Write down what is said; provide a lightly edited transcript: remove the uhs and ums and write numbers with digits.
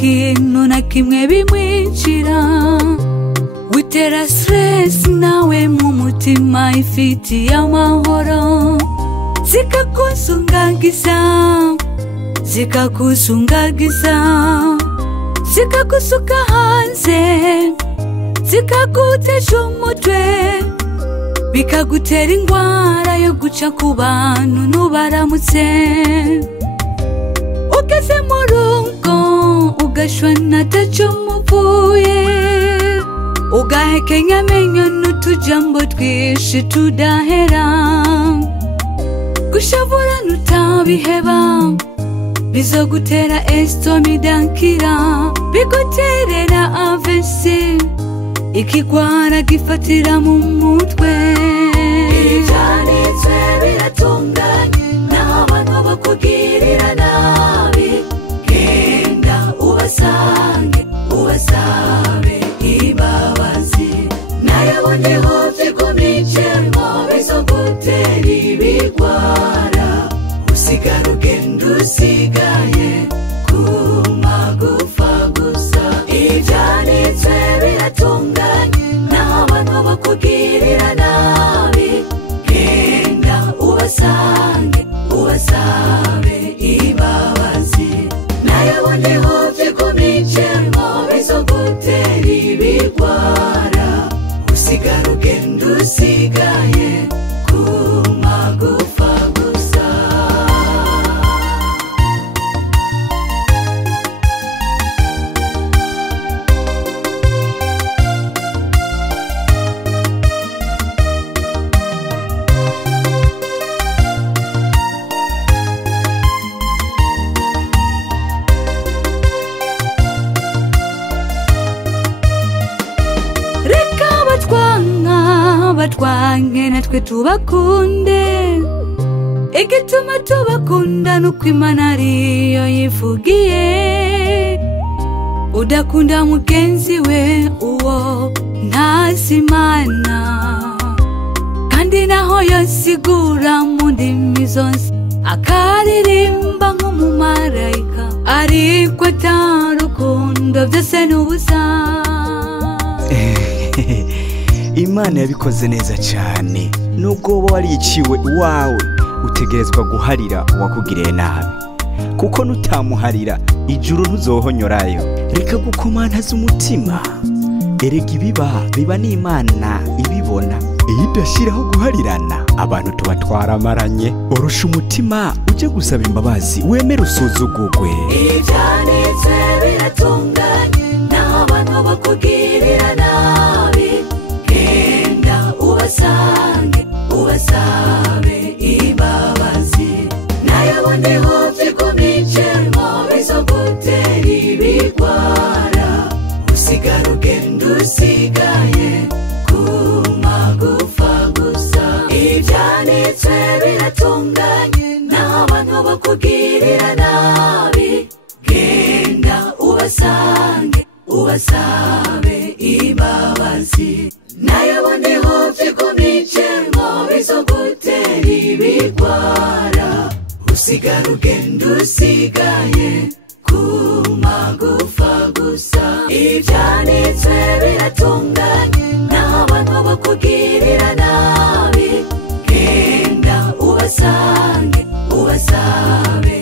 kintu na kimwe bimwinjira witera stress nawe mu mutima ifitiye amahoro zikakusungagiza zikagusuka hanze zikagutesha umutwe bikagutera ingwara yo guca ku bantu nubaramutse ugeze mu rugo ugashwana taco muvuye ugahekenya amenyo n'utujambo twishi tudahera gushavura nutabiheba bizogutera estomi dankira biguterera avesi ikigwara gifatira mu mutwe ibyanitswe biratunganye naho abantu bakugirira nabi genda ubasange ubasabe imbabazi nayabonyeho vyigumicemo bizogutera ibigwara usigara ugenda usigaye kumagufa gusa ibyanitswe biratunganye naho abantu bakugirira nabi genda ubasange ubasabe imbabazi nayabonyeho vyigumicemo bizogutera ibigwara usigara ugenda usigaye kumagufa gusa batwange natwe tubakunde igituma tubakunda nuko Imana ariyo yivugiye udakunda mugenzi we uwo ntazi Imana kandi naho yosigura mu ndimi zose akaririmba nk'umumarayika ariko atarukundo byose n'ubusa Imana yabikoze neza cyane nubwo wowe wariciwe iwawe utegerezwa guharira uwakugiriye nabi kuko nutamuharira ijuru ntuzohonyorayo reka gukomantaza umutima erega biba n'Imana ibibona idashiraho guharirana abantu tubatwara amaranye urusha umutima uje gusaba imbabazi wemera usuzugugwe ibyanitswe biratunganye naho abantu bakugirira nabi genda ubasange ubasabe imbabazi nayabonyeho vyigumicemo bizogutera ibigwara usigara ugenda usigaye kumagufa gusa ibyanitswe biratunganye naho abantu bakugirira nabi genda ubasange ubasabe imbabazi nayabonyeho vyigumicemo bizogutera ibigwara usigara ugenda usigaye kumagufa gusa ibyanitswe biratunganye naho abantu bakugirira nabi genda ubasange ubasabe